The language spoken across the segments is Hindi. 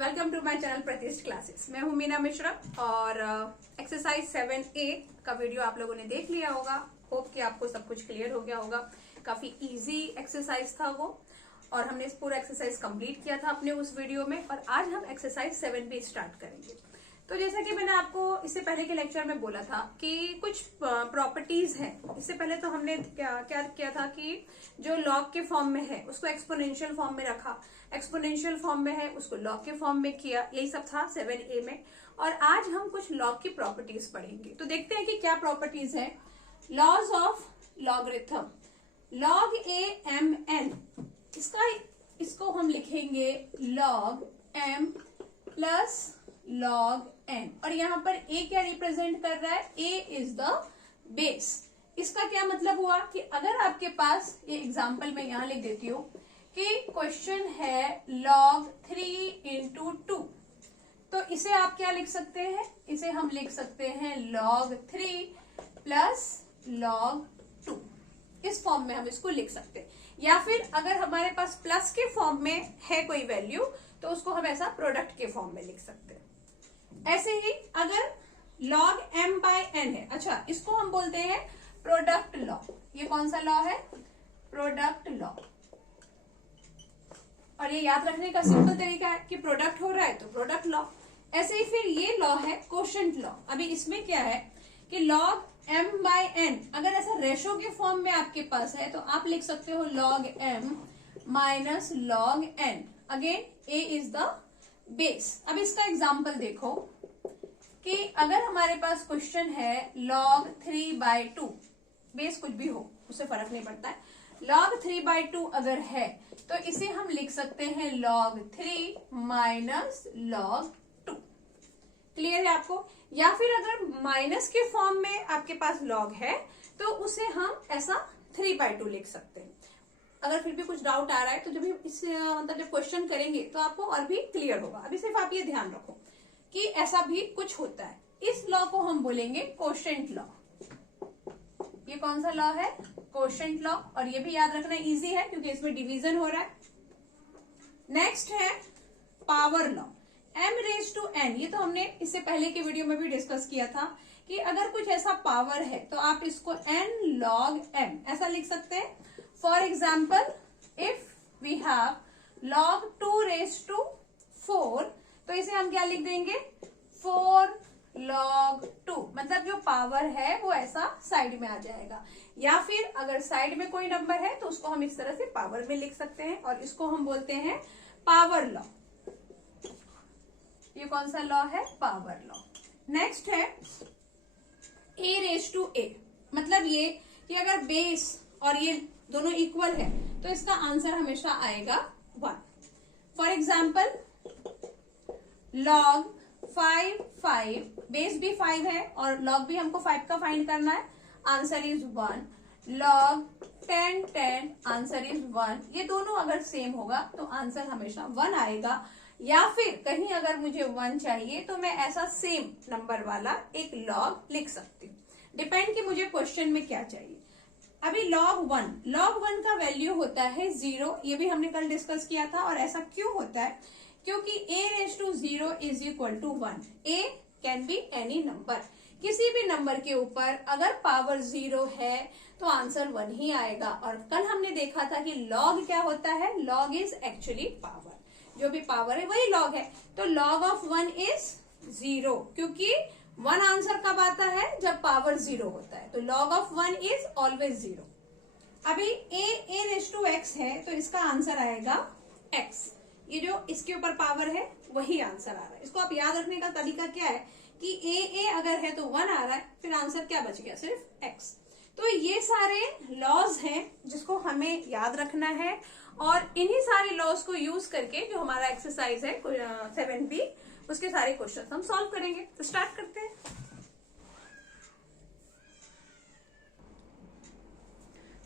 Welcome to my channel Pratishtha classes. मैं हूं मीना मिश्रा और एक्सरसाइज 7A का वीडियो आप लोगों ने देख लिया होगा। होप कि आपको सब कुछ क्लियर हो गया होगा। काफी इजी एक्सरसाइज था वो और हमने इस पूरा एक्सरसाइज कंप्लीट किया था अपने उस वीडियो में। और आज हम एक्सरसाइज 7B स्टार्ट करेंगे। तो जैसा कि मैंने आपको इससे पहले के लेक्चर में बोला था कि कुछ प्रॉपर्टीज हैं। इससे पहले तो हमने क्या किया था कि जो लॉग के फॉर्म में है उसको एक्सपोनेंशियल फॉर्म में रखा, एक्सपोनेंशियल फॉर्म में है उसको लॉग के फॉर्म में किया। यही सब था 7A में। और आज हम कुछ लॉग की प्रॉपर्टीज पढ़ेंगे। तो देखते हैं कि क्या प्रॉपर्टीज है। Laws of logarithm, log AMN, इसको हम लिखेंगे log M plus log n। और यहाँ पर a क्या रिप्रेजेंट कर रहा है? a is the base. इसका क्या मतलब हुआ कि अगर आपके पास ये एग्जाम्पल में यहां लिख देती हूँ कि क्वेश्चन है log 3 into 2, तो इसे आप क्या लिख सकते हैं? इसे हम लिख सकते हैं log 3 प्लस log 2। इस फॉर्म में हम इसको लिख सकते हैं। या फिर अगर हमारे पास प्लस के फॉर्म में है कोई वैल्यू तो उसको हम ऐसा प्रोडक्ट के फॉर्म में लिख सकते हैं। ऐसे ही अगर log M by n है, अच्छा इसको हम बोलते हैं प्रोडक्ट लॉ। ये कौन सा लॉ है? Product law. और ये याद रखने का सिंपल तरीका है कि प्रोडक्ट हो रहा है तो प्रोडक्ट लॉ। ऐसे ही फिर ये लॉ है कोशेंट लॉ। अभी इसमें क्या है कि log M by n अगर ऐसा रेशो के फॉर्म में आपके पास है तो आप लिख सकते हो log M minus log n। Again a is the base. अब इसका एग्जाम्पल देखो कि अगर हमारे पास क्वेश्चन है log 3/2, बेस कुछ भी हो उससे फर्क नहीं पड़ता है। log 3/2 अगर है तो इसे हम लिख सकते हैं log 3 माइनस log 2। क्लियर है आपको? या फिर अगर माइनस के फॉर्म में आपके पास log है तो उसे हम ऐसा 3/2 लिख सकते हैं। अगर फिर भी कुछ डाउट आ रहा है तो जब इस मतलब जब क्वेश्चन करेंगे तो आपको और भी क्लियर होगा। अभी सिर्फ आप ये ध्यान रखो कि ऐसा भी कुछ होता है। इस लॉ को हम बोलेंगे कोशेंट लॉ। ये कौन सा लॉ है? Quotient law. और ये भी याद रखना इजी है क्योंकि इसमें डिवीजन हो रहा है। नेक्स्ट है पावर लॉ, m⁴n। ये तो हमने इससे पहले के वीडियो में भी डिस्कस किया था कि अगर कुछ ऐसा पावर है तो आप इसको n log m ऐसा लिख सकते हैं। For example if we have log 2⁴, तो इसे हम क्या लिख देंगे? 4 log 2। मतलब जो पावर है वो ऐसा साइड में आ जाएगा। या फिर अगर साइड में कोई नंबर है तो उसको हम इस तरह से पावर में लिख सकते हैं और इसको हम बोलते हैं पावर लॉ। ये कौन सा लॉ है? Power law. नेक्स्ट है a⁴a। मतलब ये कि अगर बेस और ये दोनों इक्वल है तो इसका आंसर हमेशा आएगा 1। फॉर एग्जाम्पल log 5, बेस भी 5 है और log भी हमको 5 का फाइंड करना है, answer is 1। log 10, answer is 1। ये दोनों अगर सेम होगा तो आंसर हमेशा 1 आएगा। या फिर कहीं अगर मुझे 1 चाहिए तो मैं ऐसा सेम नंबर वाला एक log लिख सकती हूँ। डिपेंड कि मुझे क्वेश्चन में क्या चाहिए। अभी log 1 का वैल्यू होता है 0। ये भी हमने कल डिस्कस किया था। और ऐसा क्यों होता है? क्योंकि a⁴ is equal to 1। a can be any number. किसी भी नंबर के ऊपर अगर पावर 0 है तो आंसर 1 ही आएगा। और कल हमने देखा था कि log क्या होता है? log is actually power. जो भी पावर है वही log है। तो log ऑफ 1 इज 0 क्योंकि 1 आंसर कब आता है? जब पावर 0 होता है। तो log ऑफ 1 इज ऑलवेज 0। अभी a⁴x है तो इसका आंसर आएगा x। ये जो इसके ऊपर पावर है वही आंसर आ रहा है। इसको आप याद रखने का तरीका क्या है कि a अगर है तो 1 आ रहा है, फिर आंसर क्या बच गया? सिर्फ x। तो ये सारे लॉज हैं जिसको हमें याद रखना है और इन्हीं सारे लॉज को यूज करके जो हमारा एक्सरसाइज है 7B उसके सारे क्वेश्चन हम सॉल्व करेंगे। तो स्टार्ट करते हैं।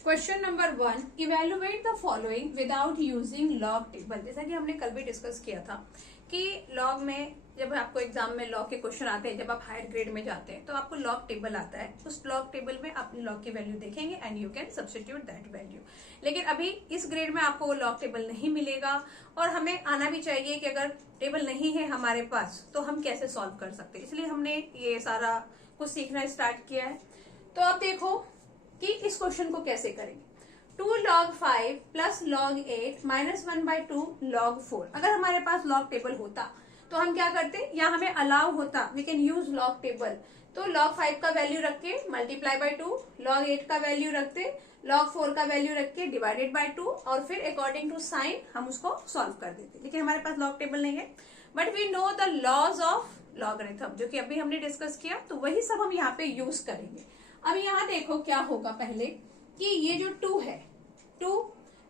Question number 1, evaluate the following without using log table. जैसा कि हमने कल भी डिस्कस किया था कि लॉग में जब आपको एग्जाम में लॉग के क्वेश्चन आते हैं, जब आप हायर ग्रेड में जाते हैं तो आपको लॉग टेबल आता है। उस लॉग टेबल में अपने लॉग की वैल्यू देखेंगे and you can substitute that value. लेकिन अभी इस ग्रेड में आपको वो लॉग टेबल नहीं मिलेगा और हमें आना भी चाहिए कि अगर टेबल नहीं है हमारे पास तो हम कैसे सॉल्व कर सकते हैं। इसलिए हमने ये सारा कुछ सीखना स्टार्ट किया है। तो आप देखो कि इस क्वेश्चन को कैसे करेंगे। 2 log 5 plus log 8 minus 1/2 log 4। अगर हमारे पास लॉग टेबल होता तो हम क्या करते, या हमें अलाउ होता, we can use log table. तो log 5 का वैल्यू रख के मल्टीप्लाई बाय 2, log 8 का वैल्यू रखते, log 4 का वैल्यू रख के डिवाइडेड बाय 2 और फिर अकॉर्डिंग टू साइन हम उसको सॉल्व कर देते। लेकिन हमारे पास लॉग टेबल नहीं है, but we know the laws of logarithm, जो कि अभी हमने डिस्कस किया, तो वही सब हम यहाँ पे यूज करेंगे। अब यहाँ देखो क्या होगा पहले कि ये जो 2 है 2,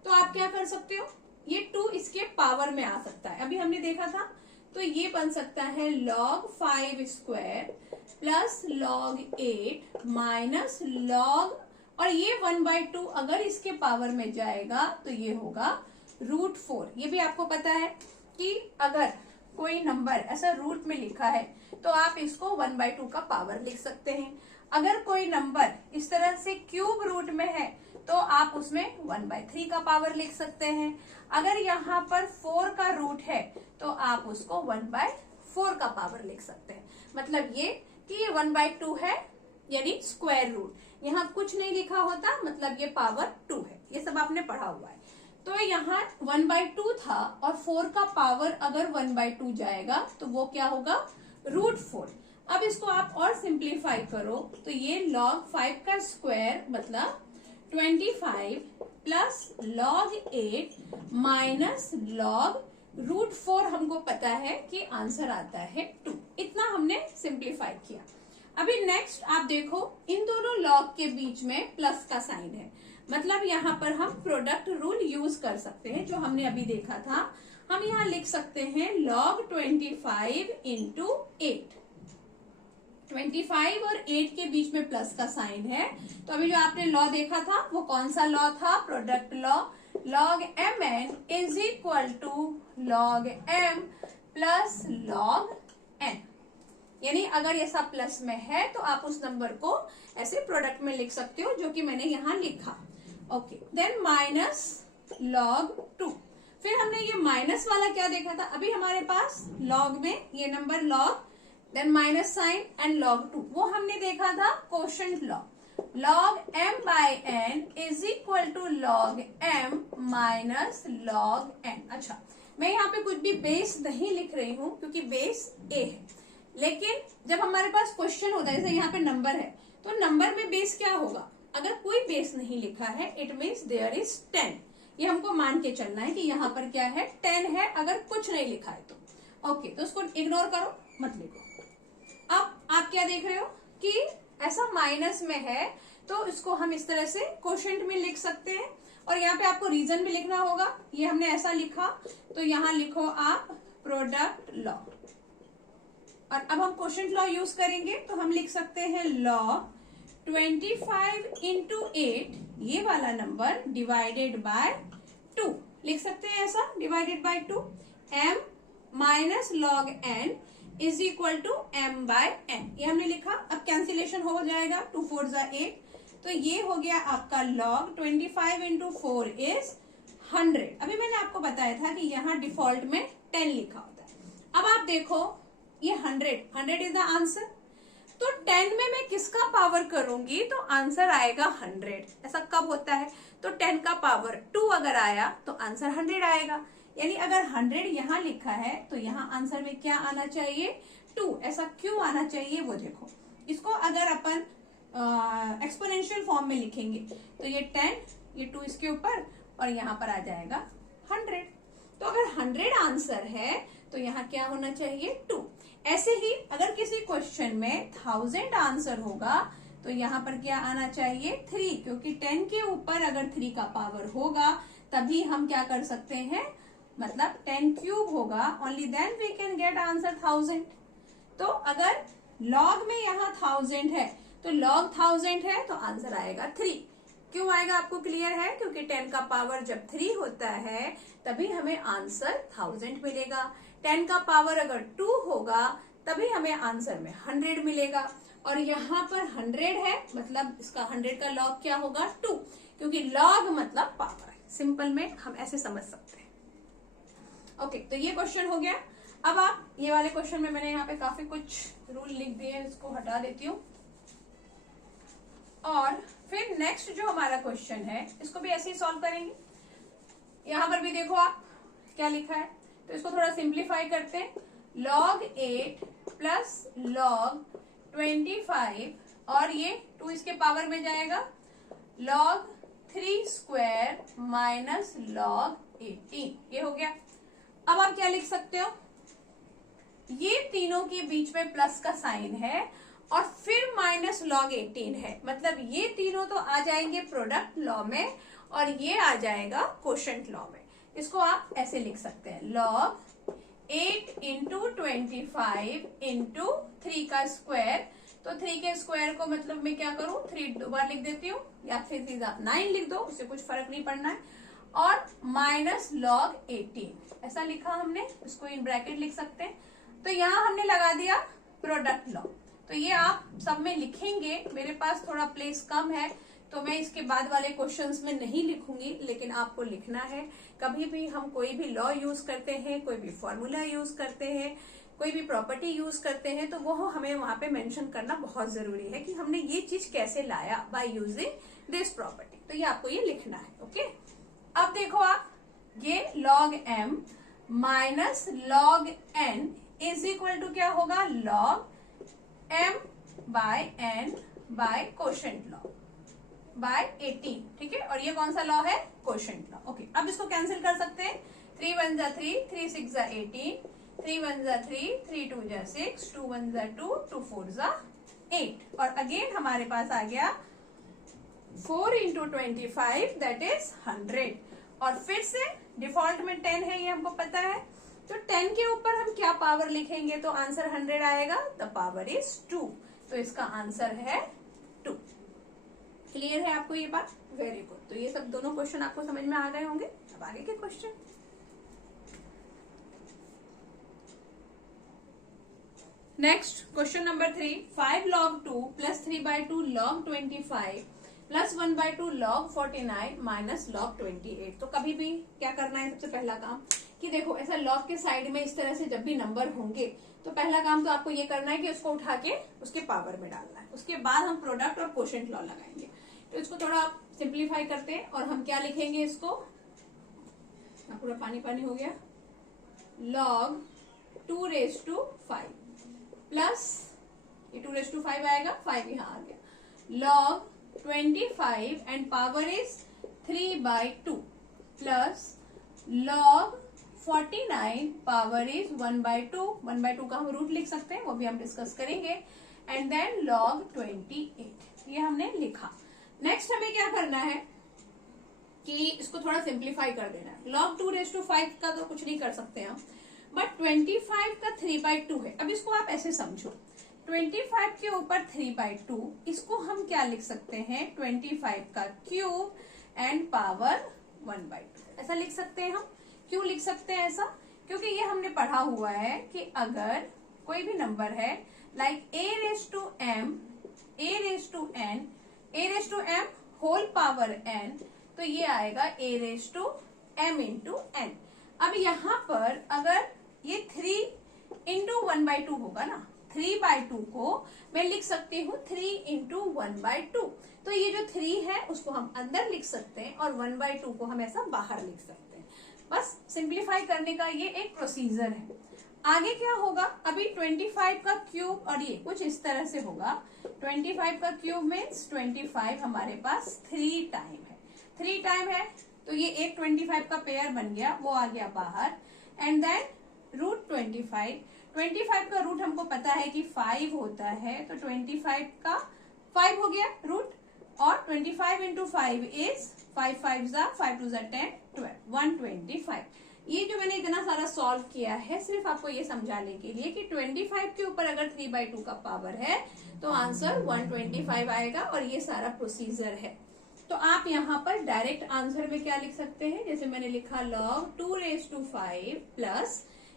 तो आप क्या कर सकते हो, ये 2 इसके पावर में आ सकता है। अभी हमने देखा था तो ये बन सकता है log 5 square plus log 8 minus log, और ये 1/2 अगर इसके पावर में जाएगा तो ये होगा √4। ये भी आपको पता है कि अगर कोई नंबर ऐसा रूट में लिखा है तो आप इसको 1/2 का पावर लिख सकते हैं। अगर कोई नंबर इस तरह से क्यूब रूट में है तो आप उसमें 1/3 का पावर लिख सकते हैं। अगर यहाँ पर 4 का रूट है तो आप उसको 1/4 का पावर लिख सकते हैं। मतलब ये कि ये 1/2 है यानी स्क्वायर रूट। यहाँ कुछ नहीं लिखा होता, मतलब ये पावर 2 है। ये सब आपने पढ़ा हुआ है। तो यहाँ 1/2 था और 4 का पावर अगर 1/2 जाएगा तो वो क्या होगा, √4। अब इसको आप और सिंप्लीफाई करो तो ये log 5 का स्क्वायर मतलब 25 प्लस log 8 माइनस log √4, हमको पता है कि आंसर आता है 2। इतना हमने सिंप्लीफाई किया। अभी नेक्स्ट आप देखो, इन दोनों log के बीच में प्लस का साइन है, मतलब यहाँ पर हम प्रोडक्ट रूल यूज कर सकते हैं, जो हमने अभी देखा था। हम यहाँ लिख सकते हैं log 25 इंटू 8। 25 और 8 के बीच में प्लस का साइन है। तो अभी जो आपने लॉ देखा था वो कौन सा लॉ था, product law. log mn is equal to log m plus log n। यानी अगर ऐसा प्लस में है तो आप उस नंबर को ऐसे प्रोडक्ट में लिख सकते हो, जो कि मैंने यहाँ लिखा। Okay, then minus log 2। फिर हमने ये माइनस वाला क्या देखा था, अभी हमारे पास log में ये number log, then minus sign and log 2, वो हमने देखा था quotient law. log m by n is equal to log m minus log n। अच्छा, मैं यहाँ पे कुछ भी बेस नहीं लिख रही हूँ क्योंकि बेस a है, लेकिन जब हमारे पास क्वेश्चन होता है, जैसे यहाँ पे नंबर है, तो नंबर में बेस क्या होगा, अगर कोई बेस नहीं लिखा है इट मीन्स देयर इज 10। ये हमको मान के चलना है कि यहाँ पर क्या है, 10 है, अगर कुछ नहीं लिखा है तो। ओके, तो उसको इग्नोर करो, मत लिखो। अब आप क्या देख रहे हो कि ऐसा माइनस में है तो इसको हम इस तरह से क्वोशंट में लिख सकते हैं, और यहाँ पे आपको रीजन भी लिखना होगा। ये हमने ऐसा लिखा तो यहाँ लिखो आप प्रोडक्ट लॉ। और अब हम क्वोशंट लॉ यूज करेंगे तो हम लिख सकते हैं log 25 इंटू 8, ये वाला नंबर डिवाइडेड बाय 2 लिख सकते हैं, ऐसा divided by 2। m minus log n is equal to m by n, ये हमने लिखा। अब कैंसिलेशन हो जाएगा, 2 4 जा 8, तो ये हो गया आपका log 25 इंटू 4 इज 100। अभी मैंने आपको बताया था कि यहाँ डिफॉल्ट में 10 लिखा होता है। अब आप देखो ये 100 इज द आंसर, तो 10 में मैं किसका पावर करूंगी तो आंसर आएगा 100। ऐसा कब होता है, तो 10 का पावर 2 अगर आया तो आंसर 100 आएगा। यानी अगर 100 यहाँ लिखा है तो यहाँ आंसर में क्या आना चाहिए, 2। ऐसा क्यों आना चाहिए वो देखो। इसको अगर अपन एक्सपोनेंशियल फॉर्म में लिखेंगे तो ये 10, ये 2 इसके ऊपर, और यहाँ पर आ जाएगा 100। तो अगर 100 आंसर है तो यहाँ क्या होना चाहिए, 2। ऐसे ही अगर किसी क्वेश्चन में 1000 आंसर होगा तो यहाँ पर क्या आना चाहिए, 3, क्योंकि 10 के ऊपर अगर 3 का पावर होगा तभी हम क्या कर सकते हैं, मतलब 10 क्यूब होगा, only then we can get answer 1000। तो अगर लॉग में यहाँ 1000 है तो log 1000 है तो आंसर आएगा 3। क्यों आएगा आपको क्लियर है? क्योंकि 10 का पावर जब 3 होता है तभी हमें आंसर 1000 मिलेगा। 10 का पावर अगर 2 होगा तभी हमें आंसर में 100 मिलेगा। और यहाँ पर 100 है मतलब इसका 100 का लॉग क्या होगा? 2, क्योंकि लॉग मतलब पावर है। सिंपल में हम ऐसे समझ सकते हैं। ओके, तो ये क्वेश्चन हो गया। अब आप ये वाले क्वेश्चन में मैंने यहाँ पे काफी कुछ रूल लिख दिए हैं, इसको हटा देती हूँ। और फिर नेक्स्ट जो हमारा क्वेश्चन है इसको भी ऐसे ही सॉल्व करेंगे। यहां पर भी देखो आप क्या लिखा है, तो इसको थोड़ा सिंप्लीफाई करते हैं। log 8 प्लस log 25 और ये 2 इसके पावर में जाएगा, log 3 स्क्वायर माइनस log 18, ये हो गया। अब आप क्या लिख सकते हो? ये तीनों के बीच में प्लस का साइन है और फिर माइनस log 18 है, मतलब ये तीनों तो आ जाएंगे प्रोडक्ट लॉ में और ये आ जाएगा कोशेंट लॉ में। इसको आप ऐसे लिख सकते हैं, log 8 इंटू 25 इंटू 3 का स्क्वायर। तो 3 के स्क्वायर को मतलब मैं क्या करूं, 3 दो बार लिख देती हूँ, या फिर 3 आप 9 लिख दो, उससे कुछ फर्क नहीं पड़ना है। और माइनस log 18 ऐसा लिखा हमने, इसको इन ब्रैकेट लिख सकते हैं। तो यहाँ हमने लगा दिया प्रोडक्ट लॉ। तो ये आप सब में लिखेंगे, मेरे पास थोड़ा प्लेस कम है तो मैं इसके बाद वाले क्वेश्चंस में नहीं लिखूंगी, लेकिन आपको लिखना है। कभी भी हम कोई भी लॉ यूज करते हैं, कोई भी फॉर्मूला यूज करते हैं, कोई भी प्रॉपर्टी यूज करते हैं, तो वो हमें वहां पे मेंशन करना बहुत जरूरी है कि हमने ये चीज कैसे लाया बाय यूजिंग दिस प्रॉपर्टी। तो ये आपको ये लिखना है। ओके, अब देखो आप, ये log m minus log n is equal to क्या होगा, log m by n by quotient law by 18, ठीक है। और ये कौन सा लॉ है, कोशेंट लॉ। ओके, अब इसको कैंसिल कर सकते हैं। 3 1 जा 3, 3 6 जा 18, 3 1 जा 3, 3 2 जा 6, 2 1 जा 2, 2 4 जा 8। और अगेन हमारे पास आ गया 4 इंटू 25 दैट इज 100। और फिर से डिफॉल्ट में 10 है, ये हमको पता है। तो 10 के ऊपर हम क्या पावर लिखेंगे तो आंसर 100 आएगा, द पावर इज 2। तो इसका आंसर है 2। क्लियर है आपको ये बात? Very good. तो ये सब दोनों क्वेश्चन आपको समझ में आ गए होंगे। अब आगे के question, next question number 3, 5 log 2 plus 3/2 log 25 plus 1/2 log 49 minus log 28। तो कभी भी क्या करना है, सबसे पहला काम कि देखो ऐसा log के साइड में इस तरह से जब भी नंबर होंगे तो पहला काम तो आपको ये करना है कि उसको उठा के उसके पावर में डालना है। उसके बाद हम प्रोडक्ट और कोशेंट लॉ लगाएंगे। तो इसको थोड़ा सिंप्लीफाई करते हैं और हम क्या लिखेंगे, इसको पूरा पानी पानी हो गया, log 2⁵5 प्लस ये 2⁵5 आएगा, 5 यहाँ आ गया, log 25 and power is 3/2 plus log 49 power is 1/2। 1/2 का हम रूट लिख सकते हैं, वो भी हम डिस्कस करेंगे। एंड देन log 28, ये हमने लिखा। नेक्स्ट हमें क्या करना है कि इसको थोड़ा सिंप्लीफाई कर देना है। log 2⁵5 का तो कुछ नहीं कर सकते हम, बट 25 का 3/2 है। अब इसको आप ऐसे समझो, 25 के ऊपर 3/2, इसको हम क्या लिख सकते हैं, 25 का क्यूब एंड पावर 1/2 ऐसा लिख सकते हैं हम। क्यों लिख सकते हैं ऐसा, क्योंकि ये हमने पढ़ा हुआ है कि अगर कोई भी नंबर है like a⁻m, a⁻m whole power n, तो ये आएगा a⁻m इंटू n। अब यहाँ पर अगर ये 3 इंटू 1/2 होगा ना, 3/2 को मैं लिख सकती हूँ 3 इंटू 1/2। तो ये जो 3 है उसको हम अंदर लिख सकते हैं और 1/2 को हम ऐसा बाहर लिख सकते हैं। बस सिंप्लीफाई करने का ये एक प्रोसीजर है। आगे क्या होगा, अभी 25 का क्यूब और ये कुछ इस तरह से होगा। 25 का क्यूब मीन्स 25 हमारे पास 3 टाइम है, 3 टाइम है, तो ये एक 25 का पेयर बन गया, वो आ गया बाहर। एंड देन रूट 25 का रूट हमको पता है कि 5 होता है, तो 25 का 5 हो गया रूट, और 25 इंटू 5 इज 5 5 जा 5 2 जा 10 12 125। ये जो मैंने इतना सारा सॉल्व किया है सिर्फ आपको ये समझाने के लिए कि 25 के ऊपर अगर 3/2 का पावर है तो आंसर 125 आएगा, और ये सारा प्रोसीजर है। तो आप यहाँ पर डायरेक्ट आंसर में क्या लिख सकते हैं, जैसे मैंने लिखा log 2⁵ प्लस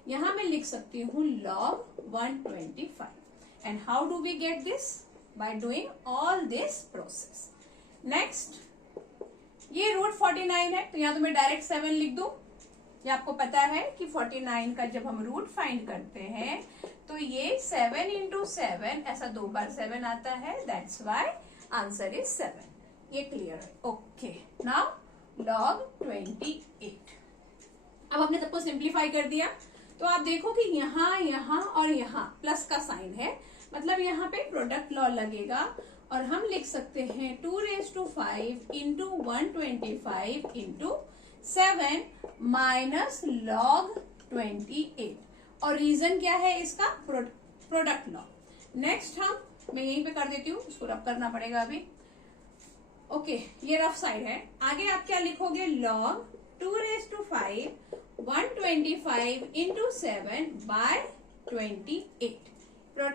यहाँ मैं लिख सकती हूँ log 125. And how do we get this? By doing all this process. Next, ये √49 है तो यहाँ तो मैं डायरेक्ट 7 लिख दूं. ये आपको पता है कि 49 का जब हम रूट फाइंड करते हैं तो ये 7 × 7 ऐसा 2 बार 7 आता है. That's why answer is 7. ये क्लियर है? ओके. Now log 28. अब हमने सबको सिंप्लीफाई कर दिया तो आप देखो कि यहाँ यहाँ और यहाँ प्लस का साइन है, मतलब यहाँ पे प्रोडक्ट लॉ लगेगा और हम लिख सकते हैं 2⁵ इंटू 125 इंटू 7 माइनस log 28. और रीजन क्या है इसका? Product law. नेक्स्ट मैं यहीं पे कर देती हूँ, इसको रफ करना पड़ेगा अभी. ओके, ये रफ साइड है. आगे आप क्या लिखोगे? log 2⁵ 125 into 7 by 28.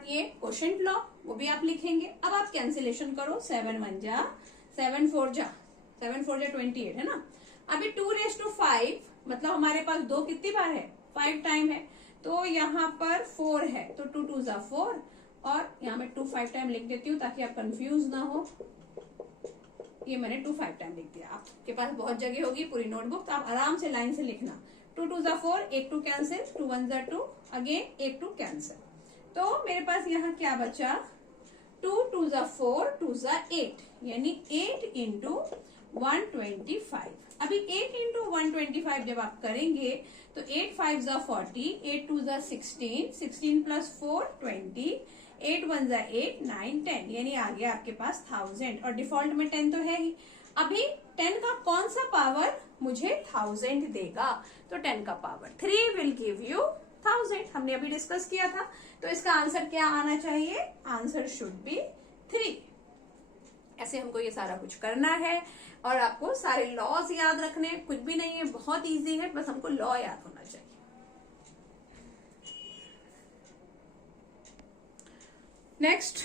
ये क्वोशंट लॉ, वो भी आप लिखेंगे. अब आप कैंसिलेशन करो. 7 1 जा, 7 4 जा, 7 4 जा 28 है ना. अभी 2⁵, मतलब हमारे पास 2 कितनी बार है? 5 टाइम है. तो यहाँ पर 4 है तो 2 2 जा 4 और यहाँ मैं 2 5 टाइम लिख देती हूँ ताकि आप कंफ्यूज ना हो. ये मैंने 2 5 टाइम लिख दिया. आपके पास बहुत जगह होगी पूरी नोटबुक, तो आप आराम से लाइन से लिखना. 2 2 जा 4, 1 2 कैंसिल, 2 1 जा 2, अगेन 1 2 कैंसिल. तो मेरे पास यहाँ क्या बचा? 2 2 जा 4, 2 जा 8, यानी 8 इंटू 125. अभी 8 इंटू 125 जब आप करेंगे तो 8 5 जा 40, 8 2 जा 16, 16 प्लस 4 20, 8 1 जा 8, 9 10, यानी आ गया आपके पास 1000. और डिफॉल्ट में 10 तो है ही. अभी 10 का कौन सा पावर मुझे 1000 देगा? तो 10 का पावर 3 विल गिव यू 1000. हमने अभी डिस्कस किया था. तो इसका आंसर क्या आना चाहिए? Answer should be 3. ऐसे हमको ये सारा कुछ करना है और आपको सारे लॉज याद रखने. कुछ भी नहीं है, बहुत इजी है, बस हमको लॉ याद होना चाहिए. Next,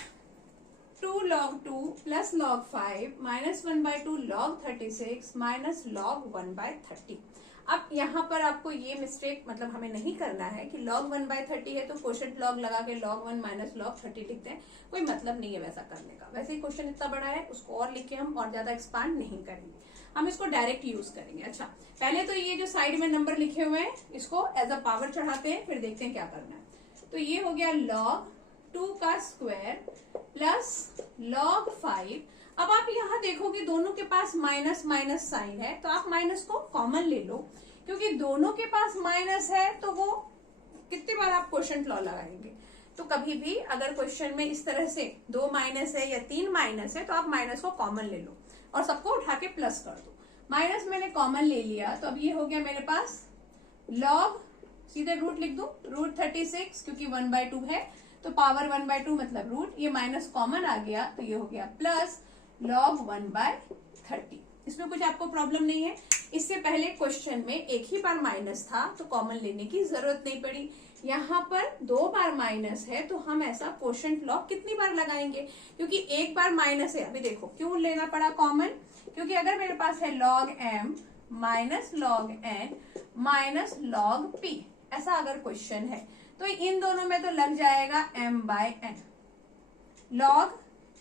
2 log 2 plus log 5 minus 1/2 log 36 minus log 1/30. अब यहाँ पर आपको ये मिस्टेक मतलब हमें नहीं करना है कि log 1/30 है तो क्वोशंट log लगा के log 1 माइनस log 30 लिखते हैं. कोई मतलब नहीं है वैसा करने का. वैसे ही क्वेश्चन इतना बड़ा है, उसको और लिख के हम और ज्यादा एक्सपांड नहीं करेंगे. हम इसको डायरेक्ट यूज करेंगे. अच्छा, पहले तो ये जो साइड में नंबर लिखे हुए हैं इसको एज अ पावर चढ़ाते हैं, फिर देखते हैं क्या करना है. तो ये हो गया log 2 का स्क्वायर प्लस log 5. अब आप यहाँ देखोगे दोनों के पास माइनस माइनस साइन है तो आप माइनस को कॉमन ले लो, क्योंकि दोनों के पास माइनस है तो वो कितनी बार आप क्वोशंट लॉ लगाएंगे. तो कभी भी अगर क्वेश्चन में इस तरह से 2 माइनस है या 3 माइनस है तो आप माइनस को कॉमन ले लो और सबको उठा के प्लस कर दो. माइनस मैंने कॉमन ले लिया तो अब ये हो गया मेरे पास log, सीधे रूट लिख दो, √36, क्योंकि 1/2 है तो पावर 1/2 मतलब रूट. ये माइनस कॉमन आ गया तो ये हो गया प्लस log 1/30. इसमें कुछ आपको प्रॉब्लम नहीं है. इससे पहले क्वेश्चन में एक ही बार माइनस था तो कॉमन लेने की जरूरत नहीं पड़ी. यहाँ पर 2 बार माइनस है तो हम ऐसा क्वोशंट लॉ कितनी बार लगाएंगे? क्योंकि एक बार माइनस है. अभी देखो क्यों लेना पड़ा कॉमन, क्योंकि अगर मेरे पास है log m minus log n minus log p, ऐसा अगर क्वेश्चन है तो इन दोनों में तो लग जाएगा m/n, log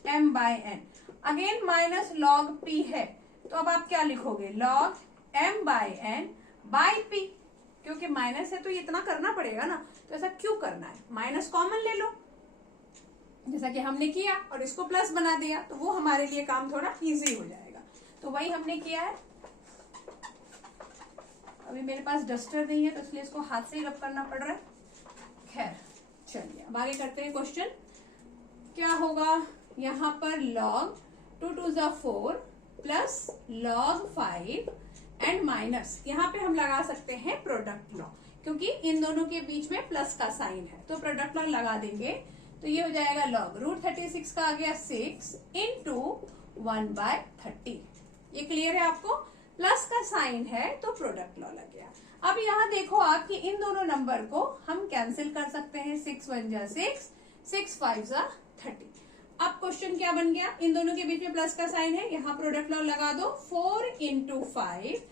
m/n. Again minus log p है तो अब आप क्या लिखोगे? log m/n by p. क्योंकि माइनस है तो ये इतना करना पड़ेगा ना, तो ऐसा क्यों करना है? माइनस कॉमन ले लो जैसा कि हमने किया और इसको प्लस बना दिया तो वो हमारे लिए काम थोड़ा इजी हो जाएगा. तो वही हमने किया है. अभी मेरे पास डस्टर नहीं है तो इसलिए इसको हाथ से ही रब करना पड़ रहा है. खैर चलिए अब आगे करते हैं. क्वेश्चन क्या होगा? यहाँ पर log 2 2 जा 4 प्लस log 5 एंड माइनस, यहाँ पे हम लगा सकते हैं प्रोडक्ट लॉ, क्योंकि इन दोनों के बीच में प्लस का साइन है तो प्रोडक्ट लॉ लगा देंगे. तो ये हो जाएगा log √36 का आ गया 6 इंटू 1/30. ये क्लियर है आपको? प्लस का साइन है तो प्रोडक्ट लॉ लग गया. अब यहाँ देखो आप कि इन दोनों नंबर को हम कैंसिल कर सकते हैं. 6 1 जा 6, 6 5 जा 30. अब क्वेश्चन क्या बन गया, इन दोनों के बीच में प्लस का साइन है, यहाँ प्रोडक्ट लॉ लगा दो, 4 into 5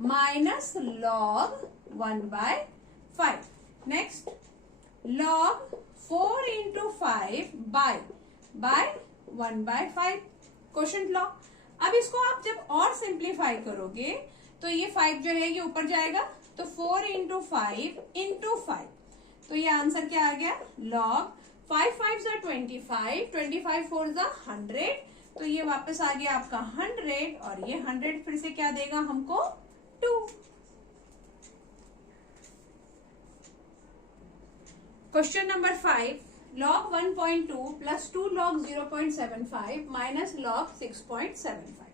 minus log 1/5। Next log 4 into 5 by 1/5 quotient law. अब इसको आप जब और सिंप्लीफाई करोगे तो ये 5 जो है ये ऊपर जाएगा, तो 4 इंटू 5 इंटू 5, तो ये आंसर क्या आ गया, लॉग 5 5 25, 25 4 100, तो ये वापस आ गया आपका 100, और ये 100 फिर से क्या देगा हमको, 2। Question number 5, log 1.2 plus 2 log 0.75 minus log 6.75।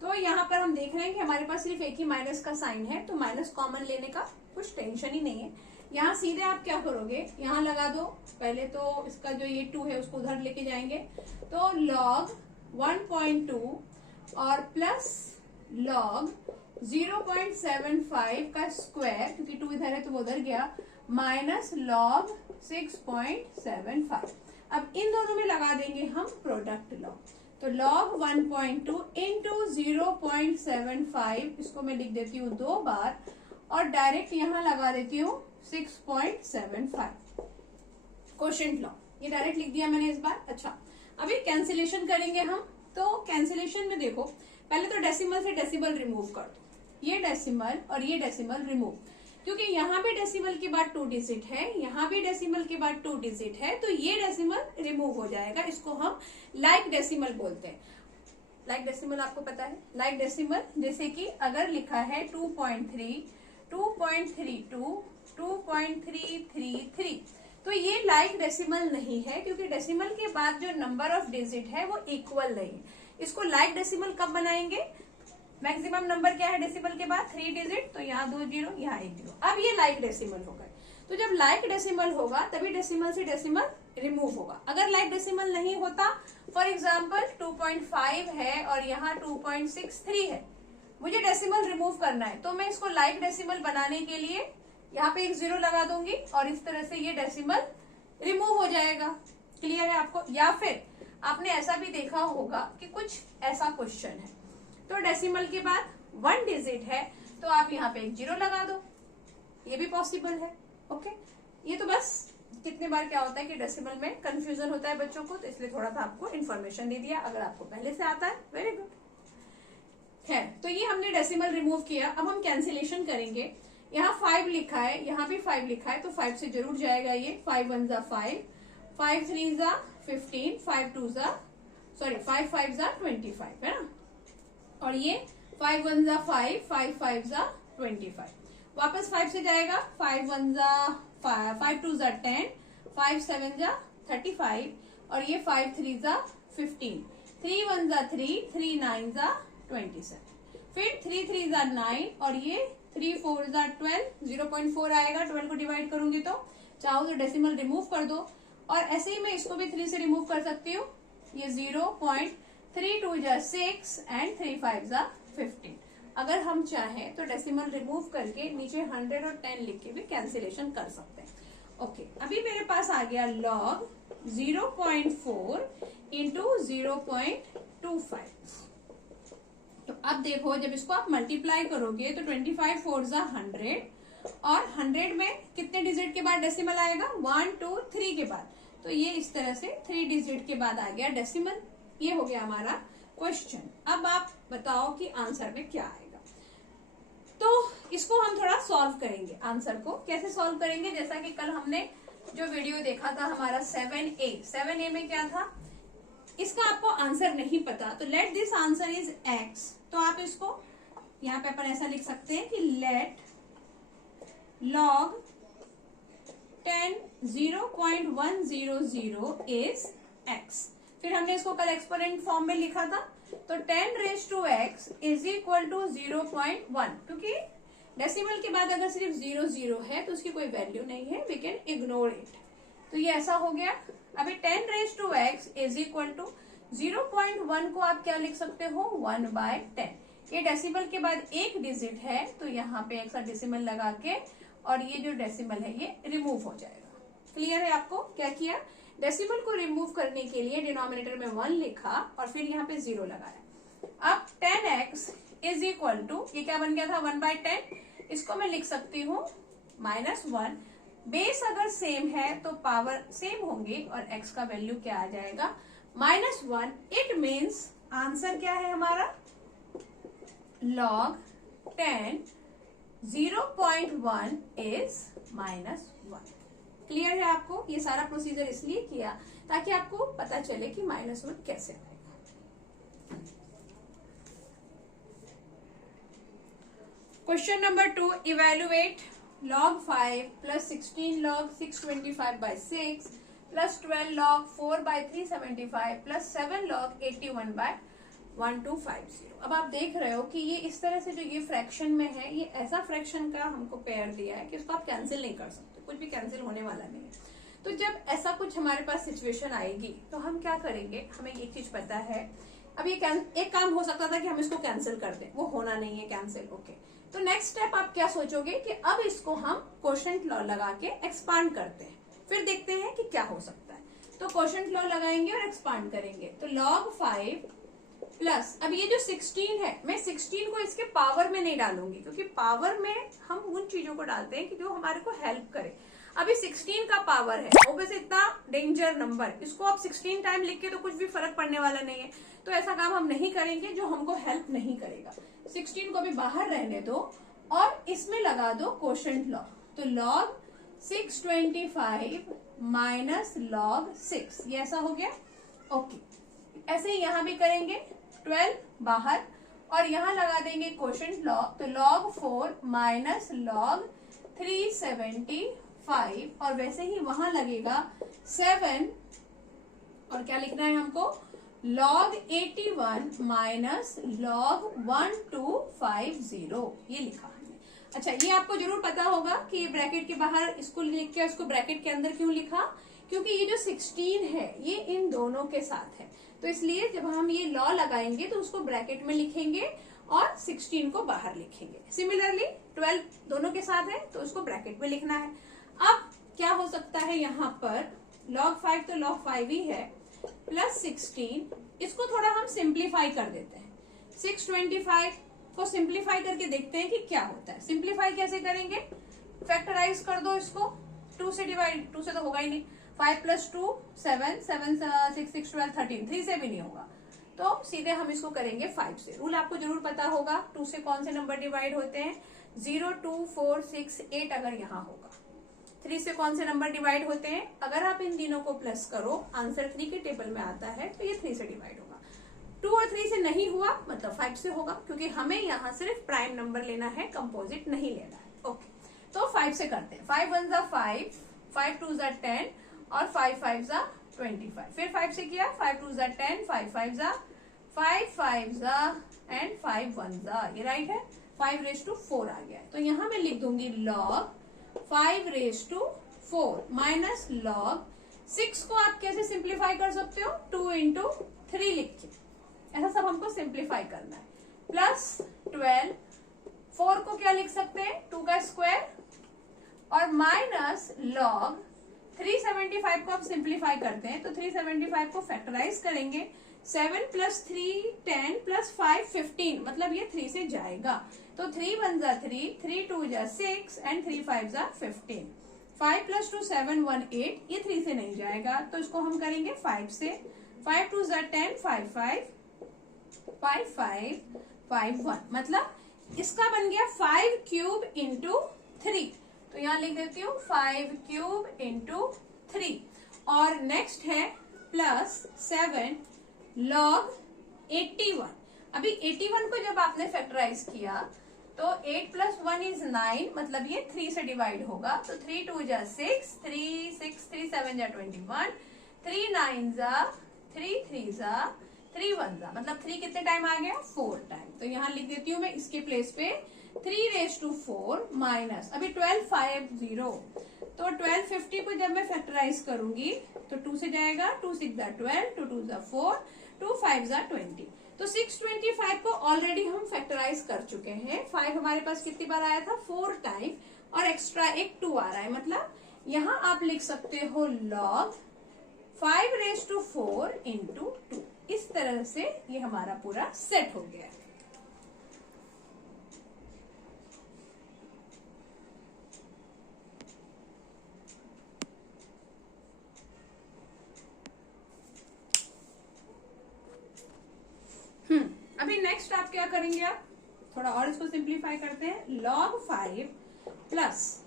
तो यहाँ पर हम देख रहे हैं कि हमारे पास सिर्फ एक ही माइनस का साइन है, तो माइनस कॉमन लेने का कुछ टेंशन ही नहीं है। यहाँ सीधे आप क्या करोगे, यहाँ लगा दो, पहले तो इसका जो ये 2 है उसको उधर लेके जाएंगे, तो log 1.2 और प्लस log 0.75 का स्क्वायर, क्योंकि 2 इधर है तो वो उधर गया, माइनस log 6.75। अब इन दोनों में लगा देंगे हम प्रोडक्ट लॉ, तो log 1.2 इंटू 0.75, इसको मैं लिख देती हूँ 2 बार, और डायरेक्ट यहाँ लगा देती हूँ 6.75 क्वोशंट लॉ, ये डायरेक्ट लिख दिया मैंने इस बार। अच्छा, अभी कैंसिलेशन करेंगे हम, तो कैंसिलेशन में देखो, पहले तो डेसिमल से डेसिमल रिमूव कर दो, ये डेसिमल और ये डेसिमल रिमूव, क्योंकि यहाँ भी डेसिमल के बाद 2 डिजिट है, यहाँ भी डेसिमल के बाद 2 डिजिट है, तो ये डेसिमल रिमूव हो जाएगा, इसको हम लाइक डेसिमल बोलते हैं। लाइक डेसिमल आपको पता है, लाइक डेसिमल जैसे कि अगर लिखा है 2.3, 2.32, 2.333, तो ये लाइक डेसिमल नहीं है, क्योंकि डेसिमल के बाद जो नंबर ऑफ डिजिट है वो इक्वल नहीं है। इसको लाइक डेसिमल कब बनाएंगे, मैक्सिमम नंबर क्या है डेसिमल के बाद, 3 डिजिट, तो यहाँ 2 जीरो, यहाँ 1 जीरो, अब ये लाइक डेसिमल हो गए। तो जब लाइक डेसिमल होगा तभी डेसिमल से डेसिमल रिमूव होगा। अगर लाइक डेसिमल नहीं होता, फॉर एग्जाम्पल 2.5 है और यहाँ 2.63 है, मुझे डेसिमल रिमूव करना है, तो मैं इसको लाइक डेसिमल बनाने के लिए यहाँ पे 1 जीरो लगा दूंगी, और इस तरह से ये डेसिमल रिमूव हो जाएगा। क्लियर है आपको? या फिर आपने ऐसा भी देखा होगा कि कुछ ऐसा क्वेश्चन है, तो डेसिमल के बाद 1 डिजिट है, तो आप यहाँ पे 1 जीरो लगा दो, ये भी पॉसिबल है। ओके, ये तो बस कितने बार क्या होता है कि डेसिमल में कंफ्यूजन होता है बच्चों को, तो इसलिए थोड़ा सा आपको इन्फॉर्मेशन दे दिया। अगर आपको पहले से आता है, वेरी गुड। खैर, तो ये हमने डेसिमल रिमूव किया। अब हम कैंसिलेशन करेंगे। यहाँ 5 लिखा है, यहाँ भी 5 लिखा है, तो 5 से जरूर जाएगा ये। 5 1 जा 5, 5 3 जा 15, 5 2 जा 5 5 जा 25 है ना, और ये 5 1 जा 5, 5 5 जा 25, वापस 5 से जाएगा, 5 1 जा 5, 5 2 जा 10, 5 7 जा 35, और ये 5 3 जा 15, 3 1 जा 3, 3 9 जा 27, फिर 3 3 जा 9, और ये 3 4 जा 12, 0.4 आएगा, 12 को डिवाइड करूंगी तो, चाहो तो डेसिमल रिमूव कर दो, और ऐसे ही मैं इसको भी 3 से रिमूव कर सकती हूँ, ये 0.32 जा 6 एंड 3 5 जा 15। अगर हम चाहें तो डेसिमल रिमूव करके नीचे 100 और 10 लिख के भी कैंसिलेशन कर सकते हैं। ओके, अभी मेरे पास आ गया log 0.4 इंटू 0.25। तो अब देखो, जब इसको आप मल्टीप्लाई करोगे तो 25 4 जा 100, और 100 में कितने डिजिट के बाद डेसिमल आएगा, 1 2 3 के बाद, तो ये इस तरह से 3 डिजिट के बाद आ गया डेसिमल। ये हो गया हमारा क्वेश्चन। अब आप बताओ कि आंसर में क्या आएगा। तो इसको हम थोड़ा सॉल्व करेंगे। आंसर को कैसे सॉल्व करेंगे, जैसा कि कल हमने जो वीडियो देखा था हमारा 7A में क्या था, इसका आपको आंसर नहीं पता, तो let this answer is x, तो आप इसको यहाँ पे अपन ऐसा लिख सकते हैं कि लेट log 10 0.100 इज x। फिर हमने इसको कल एक्सपोनेंट फॉर्म में लिखा था, तो 10 raise to x is equal to 0.1, क्योंकि डेसिमल के बाद अगर सिर्फ 0 0 है तो उसकी कोई वैल्यू नहीं है, वी कैन इग्नोर इट। तो ये ऐसा हो गया। अभी 10 raise to x is equal to 0.1 को आप क्या लिख सकते हो, 1/10। ये डेसिमल के बाद एक डिजिट है, तो यहाँ पे एक सा डेसिमल लगा के, और ये जो डेसिमल है ये रिमूव हो जाएगा। क्लियर है आपको? क्या किया, डेसिमल को रिमूव करने के लिए डिनोमिनेटर में 1 लिखा और फिर यहाँ पे 0 लगाया। अब 10x इज इक्वल टू, ये क्या बन गया था 1/10, इसको मैं लिख सकती हूँ -1। बेस अगर सेम है तो पावर सेम होंगी और x का वैल्यू क्या आ जाएगा -1। इट मीन्स आंसर क्या है हमारा log 10 0.1 इज -1। क्लियर है आपको? ये सारा प्रोसीजर इसलिए किया ताकि आपको पता चले कि -1 कैसे आएगा। Question number 2, evaluate log 5 plus 16 log 625/6 plus 12 log 4/375 plus 7 log 81/1250। अब आप देख रहे हो कि ये इस तरह से जो ये फ्रैक्शन में है, ये ऐसा फ्रैक्शन का हमको पेयर दिया है कि उसको आप कैंसिल नहीं कर सकते, कुछ भी कैंसिल होने वाला नहीं है। तो जब ऐसा कुछ हमारे पास सिचुएशन आएगी तो हम क्या करेंगे, हमें एक चीज पता है। अब ये एक काम हो सकता था कि हम इसको कैंसिल कर दें, वो होना नहीं है कैंसिल। ओके, तो नेक्स्ट स्टेप आप क्या सोचोगे कि अब इसको हम क्वोशंट लॉ लगा के एक्सपांड करते हैं, फिर देखते हैं कि क्या हो सकता है। तो क्वोशंट लॉ लगाएंगे और एक्सपांड करेंगे। तो log 5 प्लस, अब ये जो 16 है, मैं 16 को इसके पावर में नहीं डालूंगी क्योंकि पावर में हम उन चीजों को डालते हैं कि जो हमारे को हेल्प करे। अभी 16 का पावर है, ओबेस इतना डेंजर नंबर, इसको आप 16 टाइम लिख के तो कुछ भी फर्क पड़ने वाला नहीं है। तो ऐसा काम हम नहीं करेंगे जो हमको हेल्प नहीं करेगा। 16 को भी बाहर रहने दो और इसमें लगा दो क्वोशंट लॉ। तो log 625 माइनस log 6, ये ऐसा हो गया। ओके, ऐसे ही यहां भी करेंगे, 12 बाहर और यहां लगा देंगे क्वोशंट लॉ। तो log 4 माइनस log 375 और वैसे ही वहां लगेगा 7 और क्या लिखना है हमको log 81 माइनस log 1250, ये लिखा हमने। अच्छा, ये आपको जरूर पता होगा कि ये ब्रैकेट के बाहर इसको लिख के उसको ब्रैकेट के अंदर क्यों लिखा, क्योंकि ये जो 16 है ये इन दोनों के साथ है, तो इसलिए जब हम ये लॉ लगाएंगे तो उसको ब्रैकेट में लिखेंगे और 16 को बाहर लिखेंगे। सिमिलरली 12 दोनों के साथ है तो उसको ब्रैकेट में लिखना है। अब क्या हो सकता है यहाँ पर, log 5 तो log 5 ही है, प्लस 16, इसको थोड़ा हम सिंप्लीफाई कर देते हैं। 625 को सिंप्लीफाई करके देखते हैं कि क्या होता है। सिंप्लीफाई कैसे करेंगे, फैक्टराइज कर दो इसको, 2 से डिवाइड, 2 से तो होगा ही नहीं, 5 प्लस 2 7, 7 6 6 12 13, 3 से भी नहीं होगा, तो सीधे हम इसको करेंगे 5 से। रूल आपको जरूर पता होगा, 2 से कौन से नंबर डिवाइड होते हैं, 0 2 4 6 8 अगर यहाँ होगा। 3 से कौन से नंबर डिवाइड होते हैं, अगर आप इन तीनों को प्लस करो आंसर 3 के टेबल में आता है तो ये 3 से डिवाइड होगा। 2 और 3 से नहीं हुआ मतलब 5 से होगा, क्योंकि हमें यहाँ सिर्फ प्राइम नंबर लेना है, कंपोजिट नहीं लेना है। ओके, तो 5 से करते हैं। 5 1 5, 5 2 10 और 5 5 25। फिर 5 से किया, 5 2 10, 5 5 5 5 एंड 5 1, ये राइट है। 5 रेज टू 4 आ गया, तो यहाँ मैं लिख दूंगी log 5 raise to 4 minus log 6 को आप कैसे सिंप्लीफाई कर सकते हो, 2 इंटू 3 लिख के, ऐसा सब हमको सिंप्लीफाई करना है। प्लस 12, 4 को क्या लिख सकते हैं, 2 का स्क्वायर, और माइनस log 375 को आप सिंप्लीफाई करते हैं तो 375 को फैक्टराइज करेंगे, 7 प्लस 3 10 प्लस 5 15, मतलब ये 3 से जाएगा, तो 3 1 3, 3 2 6 एंड 3 5 15। 5 प्लस 2 7 1 8, ये 3 से नहीं जाएगा तो इसको हम करेंगे 5 से। 5 2 10, 5 5 5 5 5 1, मतलब इसका बन गया 5 क्यूब इंटू 3, तो यहाँ लिख देती हूँ 5 क्यूब इंटू 3। और नेक्स्ट है प्लस 7 log 81। अभी 81 को जब आपने फैक्टराइज किया तो 8 प्लस 1 इज 9, मतलब ये 3 से डिवाइड होगा, तो 3 2 6, 3 6 3 7 21, 3 9 3 3 3 1, मतलब 3 कितने टाइम आ गया, 4 टाइम। तो यहाँ लिख देती हूँ मैं इसके प्लेस पे 3 रेज टू 4 माइनस, अभी 12 50, तो 12 50 को जब मैं फैक्टराइज करूंगी तो 2 से जाएगा, 2 6 12, 2 2 4, 2 5 20। तो 625 को ऑलरेडी हम फैक्टराइज कर चुके हैं। 5 हमारे पास कितनी बार आया था, 4 टाइम, और एक्स्ट्रा एक 2 आ रहा है, मतलब यहाँ आप लिख सकते हो log 5⁴ इंटू 2। इस तरह से ये हमारा पूरा सेट हो गया। अभी नेक्स्ट आप क्या करेंगे, आप थोड़ा और इसको सिंप्लीफाई करते हैं। log 5 प्लस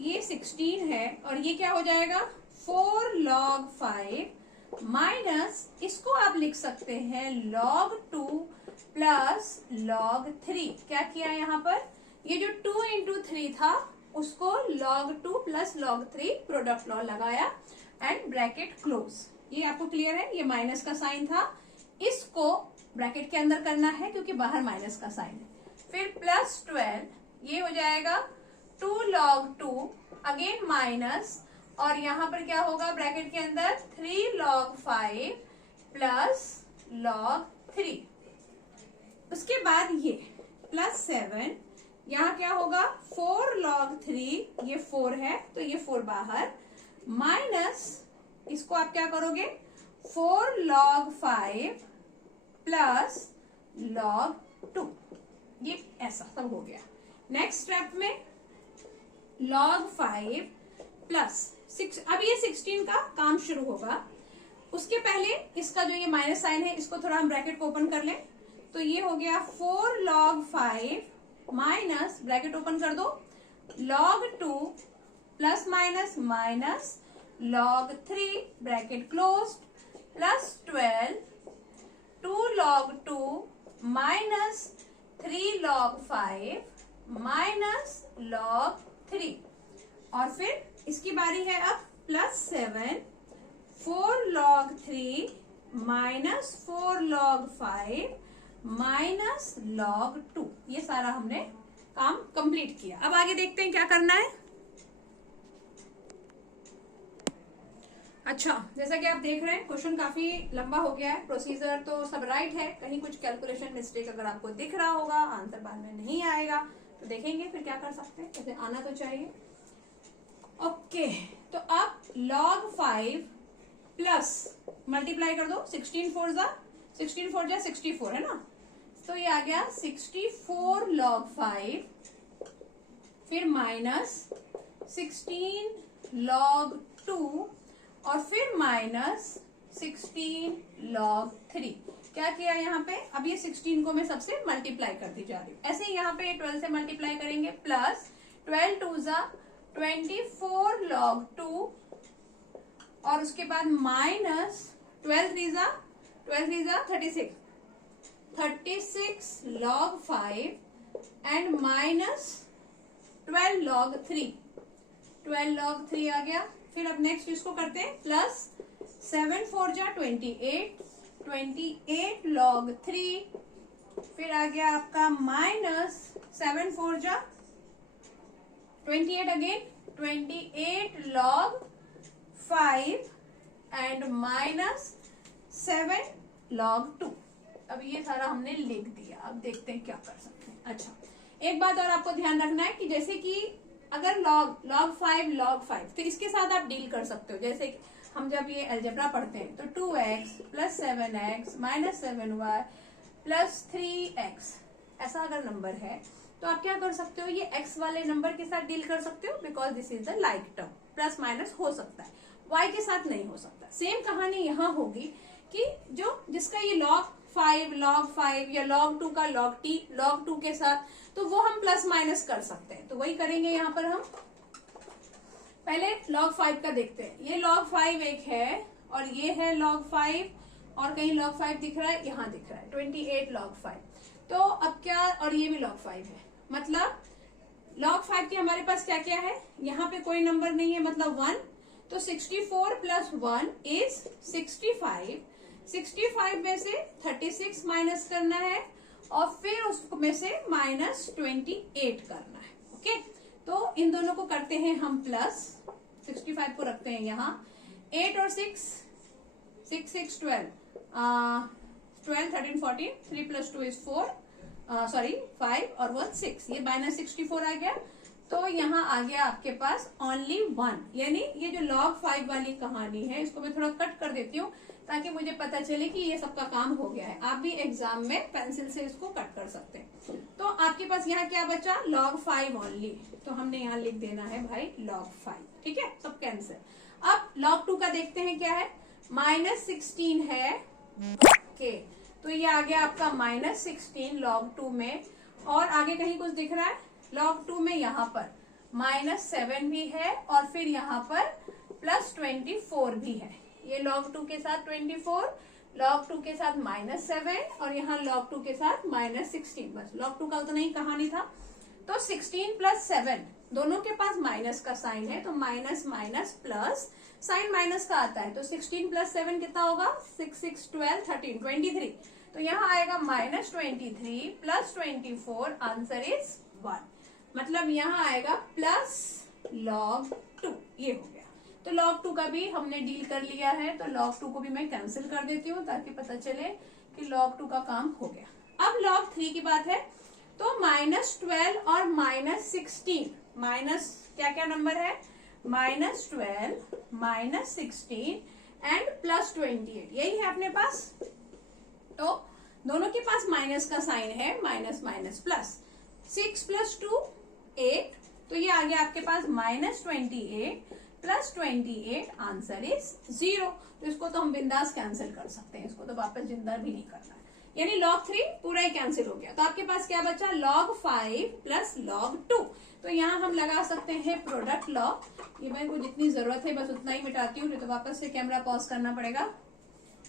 ये 16 है और ये क्या हो जाएगा 4 log 5 माइनस इसको आप लिख सकते हैं log 2 प्लस log 3। क्या किया यहाँ पर, ये जो 2 इंटू 3 था उसको log 2 plus log 3 product law लगाया एंड ब्रैकेट क्लोज। ये आपको क्लियर है, ये माइनस का साइन था, इसको ब्रैकेट के अंदर करना है क्योंकि बाहर माइनस का साइन है। फिर प्लस 12 ये हो जाएगा 2 log 2 अगेन माइनस, और यहां पर क्या होगा ब्रैकेट के अंदर 3 log 5 प्लस log 3। उसके बाद ये प्लस 7, यहाँ क्या होगा 4 log 3, ये 4 है तो ये 4 बाहर, माइनस इसको आप क्या करोगे 4 log 5 प्लस log 2। ये ऐसा सब हो गया। नेक्स्ट स्टेप में log 5 प्लस 6, अब ये 16 का काम शुरू होगा। उसके पहले इसका जो ये माइनस साइन है इसको थोड़ा हम ब्रैकेट को ओपन कर लें, तो ये हो गया 4 log 5 माइनस ब्रैकेट ओपन कर दो log 2 plus minus minus log 3 bracket close plus 12 2 log 2 minus 3 log 5 minus log 3, और फिर इसकी बारी है अब plus 7 4 log 3 minus 4 log 5 minus log 2। ये सारा हमने काम कंप्लीट किया। अब आगे देखते हैं क्या करना है। अच्छा, जैसा कि आप देख रहे हैं क्वेश्चन काफी लंबा हो गया है, प्रोसीजर तो सब राइट है, कहीं कुछ कैलकुलेशन मिस्टेक अगर आपको दिख रहा होगा, आंसर बाद में नहीं आएगा तो देखेंगे फिर क्या कर सकते हैं, ऐसे आना तो चाहिए। ओके, तो अब log 5 प्लस मल्टीप्लाई कर दो 16 4 जा 64 है ना, तो ये आ गया 64 log 5 फिर माइनस 16 log 2 और फिर माइनस 16 log 3। क्या किया यहाँ पे, अब ये 16 को मैं सबसे मल्टीप्लाई करती जा रही हूँ, ऐसे ही यहाँ पे 12 से मल्टीप्लाई करेंगे प्लस 12 2 जा 24 log 2 और उसके बाद माइनस 12 3 जा 36 log 5 एंड माइनस 12 log 3 आ गया। फिर अब नेक्स्ट इसको करते हैं प्लस 7 4 जा 28 log 3, फिर आ गया आपका माइनस 7 4 जा 28 again 28 log 5 and minus 7 log 2। अब ये सारा हमने लिख दिया, अब देखते हैं क्या कर सकते हैं। अच्छा, एक बात और आपको ध्यान रखना है कि जैसे कि अगर log 5 तो इसके साथ आप डील कर सकते हो। जैसे कि हम जब ये अलजेब्रा पढ़ते हैं तो 2x plus 7x minus 7y plus 3x ऐसा अगर नंबर है तो आप क्या कर सकते हो, ये x वाले नंबर के साथ डील कर सकते हो because this is the like term, plus minus हो सकता है, y के साथ नहीं हो सकता। सेम कहानी यहाँ होगी कि जिसका ये log 5 या log 2 का log 2 के साथ, तो वो हम प्लस माइनस कर सकते हैं, तो वही करेंगे यहाँ पर। हम पहले log 5 का देखते हैं। ये log 5 एक है और ये है log 5 और कहीं log 5 दिख रहा है, यहाँ दिख रहा है 28 log 5। तो अब क्या, और ये भी log 5 है, मतलब log 5 के हमारे पास क्या क्या है, यहाँ पे कोई नंबर नहीं है मतलब 1, तो 64 प्लस 1 इज 65 में से 36 माइनस करना है और फिर उसमें से माइनस 28 करना है। ओके, तो इन दोनों को करते हैं हम प्लस, 65 को रखते हैं यहाँ, 8 और 6 12 13 14, 3 प्लस 2 इज 4 5 और 1 6, ये माइनस 64 आ गया। तो यहाँ आ गया आपके पास ओनली 1, यानी ये जो log 5 वाली कहानी है इसको मैं थोड़ा कट कर देती हूँ ताकि मुझे पता चले कि ये सबका काम हो गया है। आप भी एग्जाम में पेंसिल से इसको कट कर सकते हैं। तो आपके पास यहाँ क्या बचा, log 5 ओनली, तो हमने यहाँ लिख देना है भाई log 5, ठीक है, सब कैंसिल। अब log 2 का देखते हैं क्या है, -16 है, ओके, तो ये आ गया आपका -16 log 2 में। और आगे कहीं कुछ दिख रहा है, log 2 में यहाँ पर -7 भी है और फिर यहाँ पर +24 भी है। ये log 2 के साथ 24, log 2 के साथ -7 और यहाँ log 2 के साथ -16, बस log 2 का उतना ही कहानी था। तो 16 + 7 दोनों के पास माइनस का साइन है, तो minus minus plus, sign minus का आता है, तो 16 + 7 कितना होगा, 6 6 12 13 23, तो यहाँ आएगा -23 + 24, आंसर इज 1, मतलब यहाँ आएगा प्लस log 2, ये हो गया। तो log 2 का भी हमने डील कर लिया है, तो log 2 को भी मैं कैंसिल कर देती हूँ ताकि पता चले कि log 2 का काम हो गया। अब log 3 की बात है, तो -12 और -16, माइनस क्या क्या नंबर है, -12, -16 एंड +28, यही है अपने पास। तो दोनों के पास माइनस का साइन है, माइनस माइनस प्लस, 6 + 2 8, तो ये आ गया आपके पास -28 + 28, आंसर इज 0। तो इसको तो हम बिंदास कैंसिल कर सकते हैं, इसको तो वापस जिंदा भी नहीं करना है, यानी log 3 पूरा ही कैंसिल हो गया। तो आपके पास क्या बचा, log 5 + log 2, तो यहाँ हम लगा सकते हैं प्रोडक्ट लॉ। ये मेरे को जितनी जरूरत है बस उतना ही मिटाती हूँ, नहीं तो वापस से कैमरा पॉज करना पड़ेगा।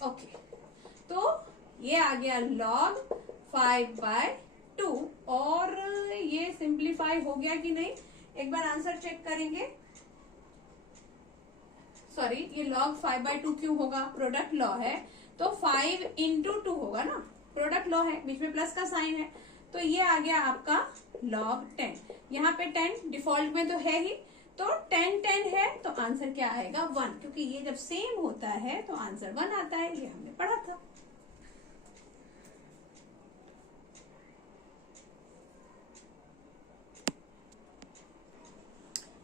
ओके, तो ये आ गया log 5/2, और ये सिंप्लीफाई हो गया कि नहीं, एक बार आंसर चेक करेंगे। सॉरी, ये log 5/2 क्यों होगा, प्रोडक्ट लॉ है, तो 5 × 2 होगा ना, प्रोडक्ट लॉ है, बीच में प्लस का साइन है, तो ये आ गया आपका log 10। यहाँ पे 10 डिफॉल्ट में तो है ही, तो 10 10 है, तो आंसर क्या आएगा, 1, क्योंकि ये जब सेम होता है तो आंसर 1 आता है, ये हमने पढ़ा था।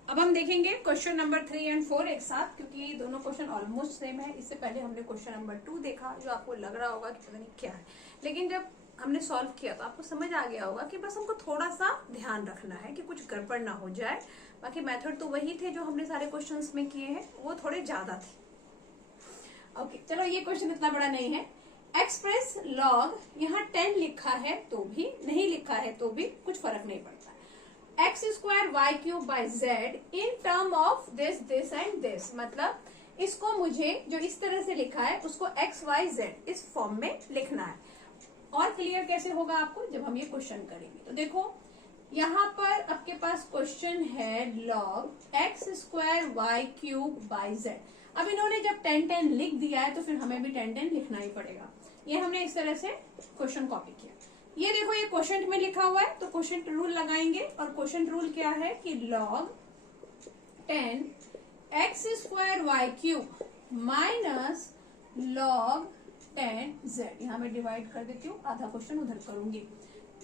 अब हम देखेंगे क्वेश्चन नंबर 3 और 4 एक साथ, क्योंकि दोनों क्वेश्चन ऑलमोस्ट सेम है। इससे पहले हमने क्वेश्चन नंबर 2 देखा, जो आपको लग रहा होगा कि पता नहीं क्या है, लेकिन जब हमने सॉल्व किया तो आपको समझ आ गया होगा कि बस हमको थोड़ा सा ध्यान रखना है कि कुछ गड़बड़ ना हो जाए। बाकी मेथड तो वही थे जो हमने सारे क्वेश्चंस में किए हैं, वो थोड़े ज्यादा थे। ओके, चलो ये क्वेश्चन इतना बड़ा नहीं है। एक्सप्रेस लॉग, यहाँ 10 लिखा है तो भी, नहीं लिखा है तो भी कुछ फर्क नहीं पड़ता। x² y³ z in term of this this and this, मतलब इसको मुझे जो इस तरह से लिखा है उसको x y z इस फॉर्म में लिखना है। और क्लियर कैसे होगा आपको जब हम ये क्वेश्चन करेंगे। तो देखो यहाँ पर आपके पास क्वेश्चन है log x² y³ z। अब इन्होंने जब 10 10 लिख दिया है तो फिर हमें भी 10 10 लिखना ही पड़ेगा। ये हमने इस तरह से क्वेश्चन कॉपी किया। ये देखो ये क्वेश्चन में लिखा हुआ है, तो क्वेश्चन रूल लगाएंगे, और क्वेश्चन रूल क्या है कि log 10 x² y³ minus log 10 z, यहाँ मैं डिवाइड कर देती हूँ, आधा क्वेश्चन उधर करूंगी।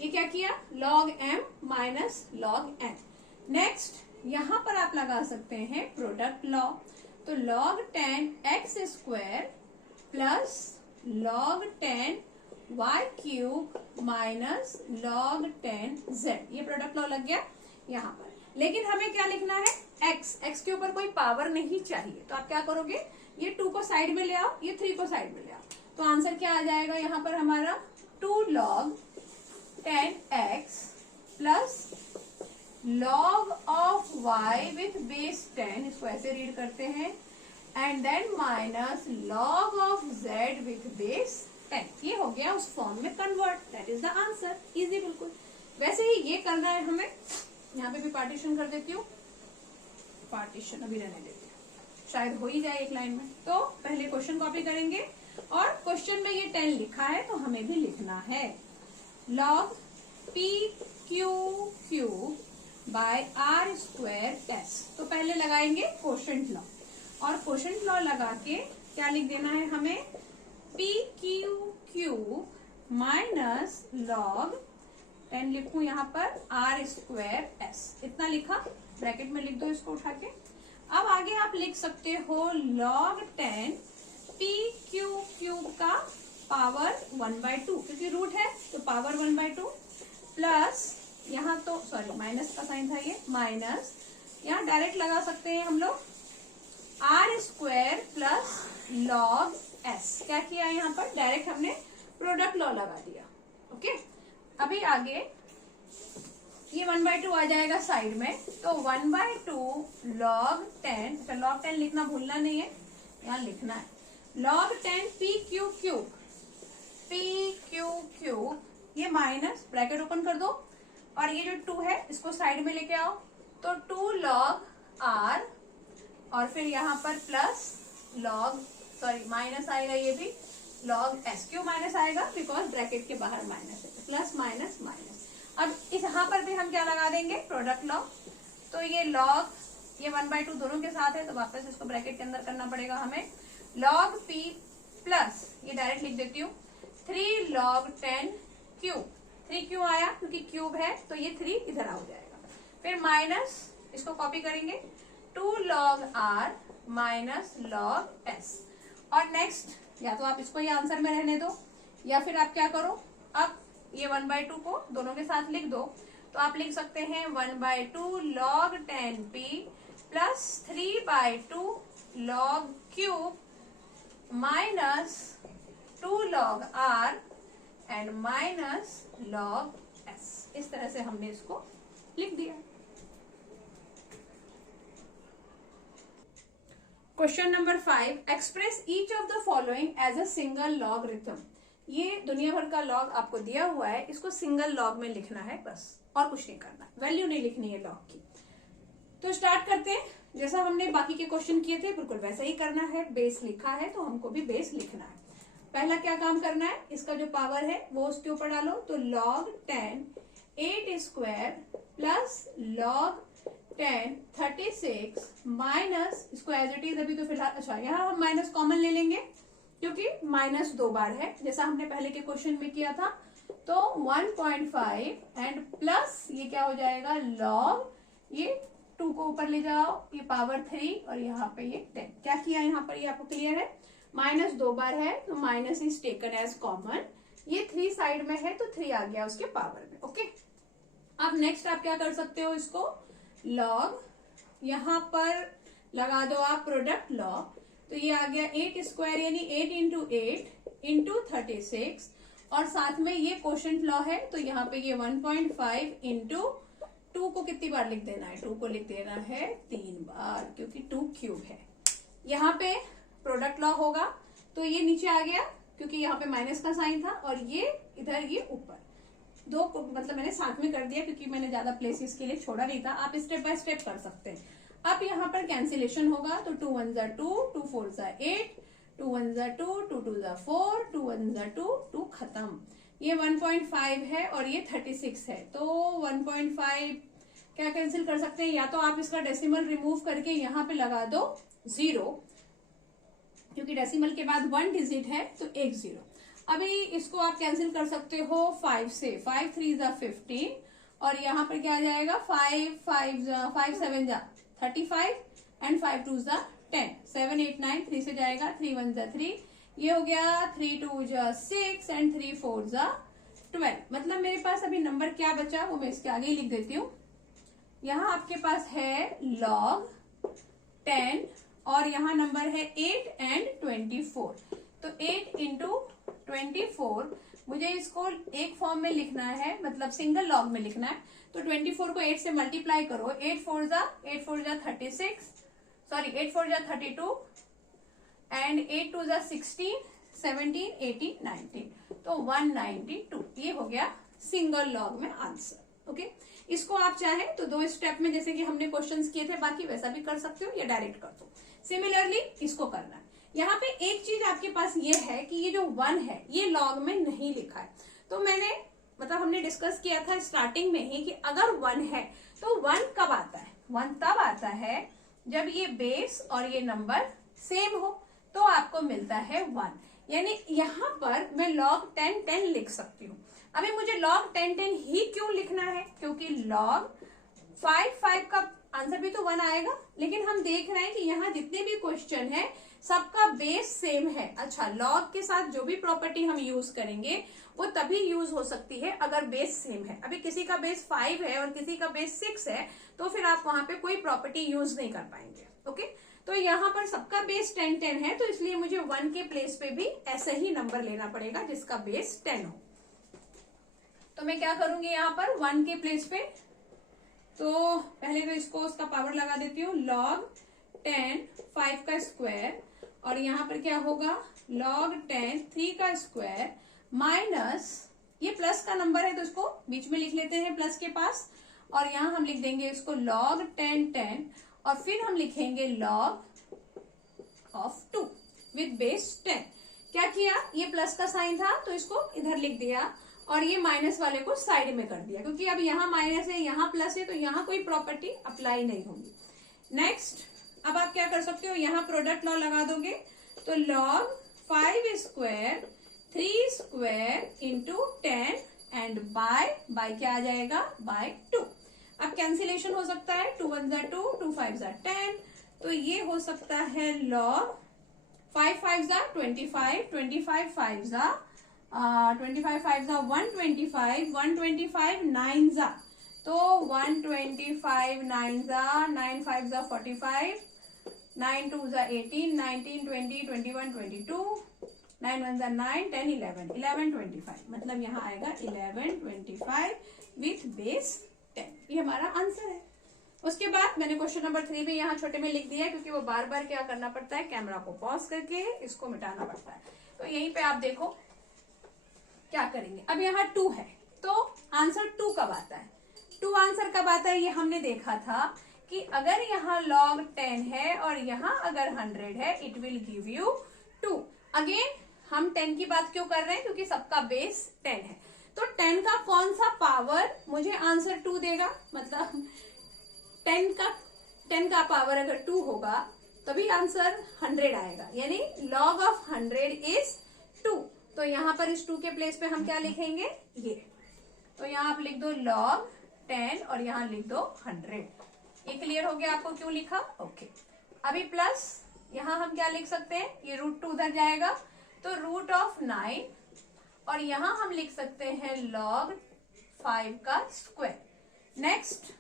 ये क्या किया, log m minus log n। Next यहाँ पर आप लगा सकते हैं प्रोडक्ट लॉ, तो log 10 x² plus log 10 y³ minus log 10 z, ये प्रोडक्ट लॉ लग गया यहाँ पर। लेकिन हमें क्या लिखना है, x के ऊपर कोई पावर नहीं चाहिए, तो आप क्या करोगे, ये 2 को साइड में ले आओ, ये 3 को साइड में ले आओ, तो आंसर क्या आ जाएगा यहाँ पर हमारा 2 log 10x plus log of y with base 10, इसको ऐसे रीड करते हैं, and then minus log of z with base 10। ये हो गया उस फॉर्म में convert, that is the answer, easy बिल्कुल। वैसे ही ये करना है हमें, यहाँ पे भी पार्टीशन कर देती हूँ, पार्टीशन अभी रहने देती हूँ, शायद हो ही जाए एक लाइन में। तो पहले क्वेश्चन कॉपी करेंगे, और क्वेश्चन में ये 10 लिखा है तो हमें भी लिखना है log p³ bye r² s। तो पहले लगाएंगे क्वोशंट लॉ, और क्वोशंट लॉ लगा के क्या लिख देना है हमें, p³ माइनस log 10 लिखूं यहाँ पर r स्क्वायर s, इतना लिखा, ब्रैकेट में लिख दो इसको उठा के। अब आगे आप लिख सकते हो log 10 p क्यू क्यूब का पावर 1/2, क्योंकि रूट है तो पावर 1/2 प्लस यहाँ तो सॉरी माइनस का साइन था ये, माइनस यहाँ डायरेक्ट लगा सकते हैं हम लोग r square plus log s। क्या किया यहाँ पर, डायरेक्ट हमने प्रोडक्ट लॉ लगा दिया। ओके, अभी आगे ये 1/2 आ जाएगा साइड में, तो 1/2 log 10, अच्छा log 10 लिखना भूलना नहीं है, यहाँ लिखना है log 10 p Q cube, p Q cube, ये माइनस ब्रैकेट ओपन कर दो और ये जो 2 है इसको साइड में लेके आओ, तो 2 log r और फिर यहाँ पर प्लस log सॉरी माइनस आएगा ये भी log s। क्यों माइनस आएगा, बिकॉज ब्रैकेट के बाहर माइनस है, प्लस माइनस माइनस। अब इस यहाँ पर भी हम क्या लगा देंगे, प्रोडक्ट लॉ, तो ये log, ये 1/2 दोनों के साथ है तो वापस इसको ब्रैकेट के अंदर करना पड़ेगा हमें, log p प्लस ये डायरेक्ट लिख देती हूँ 3 log 10 क्यूब, 3 क्यों आया, क्योंकि क्यूब है तो ये 3 इधर आ जाएगा, फिर माइनस इसको कॉपी करेंगे 2 log r minus log s। और नेक्स्ट या तो आप इसको ये आंसर में रहने दो या फिर आप क्या करो, अब ये 1/2 को दोनों के साथ लिख दो, तो आप लिख सकते हैं 1/2 log 10p plus 3/2 log cube minus 2 log r and minus log s। इस तरह से हमने इसको लिख दिया। Question number 5, express each of the following as a single logarithm. ये दुनिया भर का लॉग आपको दिया हुआ है, इसको सिंगल लॉग में लिखना है बस, और कुछ नहीं करना, वैल्यू नहीं लिखनी है लॉग की। तो स्टार्ट करते हैं, जैसा हमने बाकी के क्वेश्चन किए थे बिल्कुल वैसा ही करना है। बेस लिखा है तो हमको भी बेस लिखना है। पहला क्या काम करना है, इसका जो पावर है वो उसके ऊपर डालो, तो log 10 8 square plus log 10 36 minus, इसको एज इट इज अभी तो फिलहाल, अच्छा यहाँ हम माइनस कॉमन ले लेंगे क्योंकि माइनस 2 बार है जैसा हमने पहले के क्वेश्चन में किया था, तो 1.5 एंड प्लस ये क्या हो जाएगा log, ये 2 को ऊपर ले जाओ, ये पावर 3 और यहाँ पे ये 10। क्या किया यहाँ पर, ये आपको क्लियर है, माइनस 2 बार है तो minus is taken as common, ये 3 साइड में है तो 3 आ गया उसके पावर में। ओके, अब नेक्स्ट आप क्या कर सकते हो, इसको log यहाँ पर लगा दो आप प्रोडक्ट लॉ, तो ये आ गया 8 स्क्वायर यानी 8 इंटू 8 इंटू 36 और साथ में ये क्वोशंट लॉ है तो यहाँ पे ये 1.5 इंटू 2 को कितनी बार लिख देना है, 2 को लिख देना है 3 बार क्योंकि 2 क्यूब है। यहाँ पे प्रोडक्ट लॉ होगा तो ये नीचे आ गया क्योंकि यहाँ पे माइनस का साइन था और ये इधर ये ऊपर, दो मतलब मैंने साथ में कर दिया क्योंकि मैंने ज्यादा प्लेसेस के लिए छोड़ा नहीं था, आप स्टेप बाय स्टेप कर सकते हैं। अब यहाँ पर कैंसिलेशन होगा तो 2 1 जा 2, 2 4 जा 8, 2 1 जा 2, 2 2 जा 4, 2 1 जा 2, 2 खत्म। ये 1.5 है और ये 36 है तो 1.5 क्या कैंसिल कर सकते हैं, या तो आप इसका डेसिमल रिमूव करके यहाँ पे लगा दो 0 क्योंकि डेसिमल के बाद 1 डिजिट है तो एक 0। अभी इसको आप कैंसिल कर सकते हो 5 से, 5 3 जा 15 और यहाँ पर क्या आ जाएगा 5 7 जा 35 एंड 5 2 जा 10, 7 8 9 3 से जाएगा, 3 1 जा 3, ये हो गया 3 2 जा 6 एंड 3 4 जा 12। मतलब मेरे पास अभी नंबर क्या बचा वो मैं इसके आगे ही लिख देती हूँ। यहाँ आपके पास है log 10 और यहाँ नंबर है 8 एंड 24, तो 8 इंटू 24 मुझे इसको एक फॉर्म में लिखना है, मतलब सिंगल लॉग में लिखना है, तो 24 को 8 से मल्टीप्लाई करो, 8 4 जा 36, सॉरी 8 4 जा 32 एंड 8 2 जा 16 17 18 19, तो 192, ये हो गया सिंगल लॉग में आंसर। ओके, इसको आप चाहे तो 2 स्टेप में जैसे कि हमने क्वेश्चंस किए थे बाकी वैसा भी कर सकते हो या डायरेक्ट कर दो। सिमिलरली इसको करना है। यहाँ पे एक चीज आपके पास ये है कि ये जो 1 है ये लॉग में नहीं लिखा है, तो मैंने मतलब हमने डिस्कस किया था स्टार्टिंग में ही कि अगर 1 है तो 1 कब आता है, 1 तब आता है जब ये बेस और ये नंबर सेम हो तो आपको मिलता है 1। यानी यहाँ पर मैं log 10 10 लिख सकती हूँ। अभी मुझे log 10 10 ही क्यों लिखना है, क्योंकि log 5 5 का आंसर भी तो 1 आएगा, लेकिन हम देख रहे हैं कि यहाँ जितने भी क्वेश्चन है सबका बेस सेम है। अच्छा, लॉग के साथ जो भी प्रॉपर्टी हम यूज करेंगे वो तभी यूज हो सकती है अगर बेस सेम है। अभी किसी का बेस 5 है और किसी का बेस 6 है, तो फिर आप वहां पे कोई प्रॉपर्टी यूज नहीं कर पाएंगे। ओके, तो यहाँ पर सबका बेस 10 10 है, तो इसलिए मुझे 1 के प्लेस पे भी ऐसे ही नंबर लेना पड़ेगा जिसका बेस 10 हो। तो मैं क्या करूंगी यहाँ पर 1 के प्लेस पे, तो पहले तो इसको उसका पावर लगा देती हूँ, log 10 5 का स्क्वायर, और यहाँ पर क्या होगा log 10 3 का स्क्वायर माइनस, ये प्लस का नंबर है तो इसको बीच में लिख लेते हैं प्लस के पास, और यहाँ हम लिख देंगे इसको log 10 10, और फिर हम लिखेंगे log of 2 विद बेस 10। क्या किया, ये प्लस का साइन था तो इसको इधर लिख दिया, और ये माइनस वाले को साइड में कर दिया, क्योंकि अब यहाँ माइनस है यहाँ प्लस है तो यहाँ कोई प्रॉपर्टी अप्लाई नहीं होगी। नेक्स्ट, अब आप क्या कर सकते हो, यहाँ प्रोडक्ट लॉ लगा दोगे, तो log 5 square 3 square into 10 and by क्या आ जाएगा, बाय 2। अब कैंसिलेशन हो सकता है, 2 1 2 2 5 10, तो ये हो सकता है log 5 5 25 25 5 25 5 125 125 9 तो 125 9 9 5 45 9 2 18 19 20 21 22 9 1 9 10 11 11 25, मतलब यहाँ आएगा 11 25 विथ बेस 10। ये हमारा आंसर है। उसके बाद मैंने क्वेश्चन नंबर 3 भी यहाँ छोटे में लिख दिया है, क्योंकि वो बार बार क्या करना पड़ता है, कैमरा को पॉज करके इसको मिटाना पड़ता है। तो यहीं पे आप देखो क्या करेंगे। अब यहाँ 2 है तो आंसर 2 कब आता है, 2 आंसर कब आता है, ये हमने देखा था कि अगर यहाँ log 10 है और यहाँ अगर 100 है, it will give you 2। Again हम 10 की बात क्यों कर रहे हैं, क्योंकि सबका बेस 10 है, तो 10 का कौन सा पावर मुझे आंसर 2 देगा, मतलब 10 का पावर अगर 2 होगा तभी आंसर 100 आएगा, यानी log of 100 इज 2। तो यहाँ पर इस 2 के प्लेस पे हम क्या लिखेंगे, ये, तो यहाँ आप लिख दो log 10 और यहाँ लिख दो 100। ये क्लियर हो गया आपको क्यों लिखा, ओके। अभी प्लस यहाँ हम क्या लिख सकते हैं, ये √2 उधर जाएगा तो रूट ऑफ 9, और यहाँ हम लिख सकते हैं log 5 का स्क्वायर। नेक्स्ट,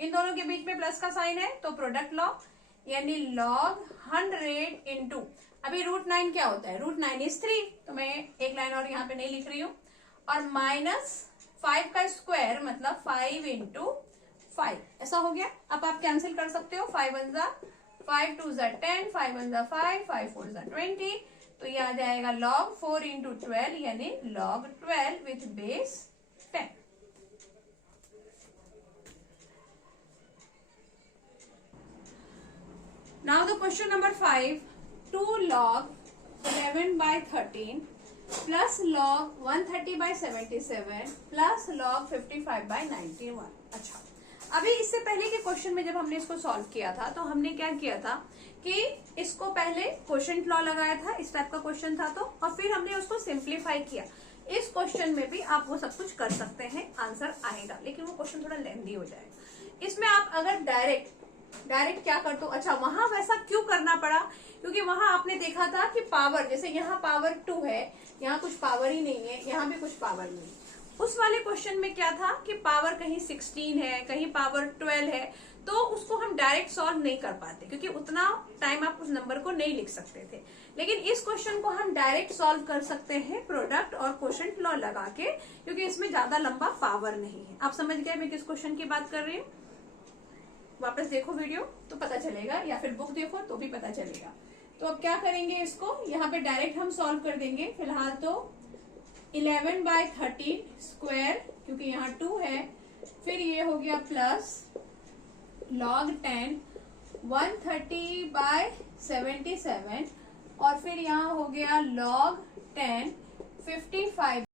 इन दोनों के बीच में प्लस का साइन है तो प्रोडक्ट लॉ, यानी log 100 इंटू, अभी √9 क्या होता है, √9 इज 3, तो मैं एक लाइन और यहाँ पे नहीं लिख रही हूँ, और माइनस 5 का स्क्वायर मतलब 5 इंटू 5, ऐसा हो गया। अब आप कैंसिल कर सकते हो, 5 1 5 2 10 5 1 5 5 4 20, तो ये आ जाएगा log 4 इंटू 12, यानी log 12 with base 10। Now the question number 5, 2 log 11 by 13 plus log 130 by 77 plus log 55 by 91। अच्छा, अभी इससे पहले के क्वेश्चन में जब हमने इसको सॉल्व किया था तो हमने क्या किया था कि इसको पहले क्वोशंट लॉ लगाया था, इस टाइप का क्वेश्चन था तो, और फिर हमने उसको सिंप्लीफाई किया। इस क्वेश्चन में भी आप वो सब कुछ कर सकते हैं, आंसर आएगा, लेकिन वो क्वेश्चन थोड़ा लेंथी हो जाएगा। इसमें आप अगर डायरेक्ट क्या कर दो, अच्छा वहां वैसा क्यों करना पड़ा, क्योंकि वहां आपने देखा था कि पावर, जैसे यहाँ पावर 2 है, यहाँ कुछ पावर ही नहीं है, यहाँ भी कुछ पावर नहीं है। उस वाले क्वेश्चन में क्या था कि पावर कहीं 16 है, कहीं पावर 12 है, तो उसको हम डायरेक्ट सॉल्व नहीं कर पाते, क्योंकि उतना टाइम आप उस नंबर को नहीं लिख सकते थे। लेकिन इस क्वेश्चन को हम डायरेक्ट सॉल्व कर सकते हैं प्रोडक्ट और क्वोशंट लॉ लगा के, क्योंकि इसमें ज्यादा लंबा पावर नहीं है। आप समझ गए मैं किस क्वेश्चन की बात कर रही हूँ, वापस देखो वीडियो तो पता चलेगा, या फिर बुक देखो तो भी पता चलेगा। तो अब क्या करेंगे, इसको यहाँ पे डायरेक्ट हम सॉल्व कर देंगे। फिलहाल तो 11 by 13 स्क्वायर, क्योंकि यहाँ 2 है, फिर ये हो गया प्लस log 10 130 by 77, और फिर यहाँ हो गया log 10 55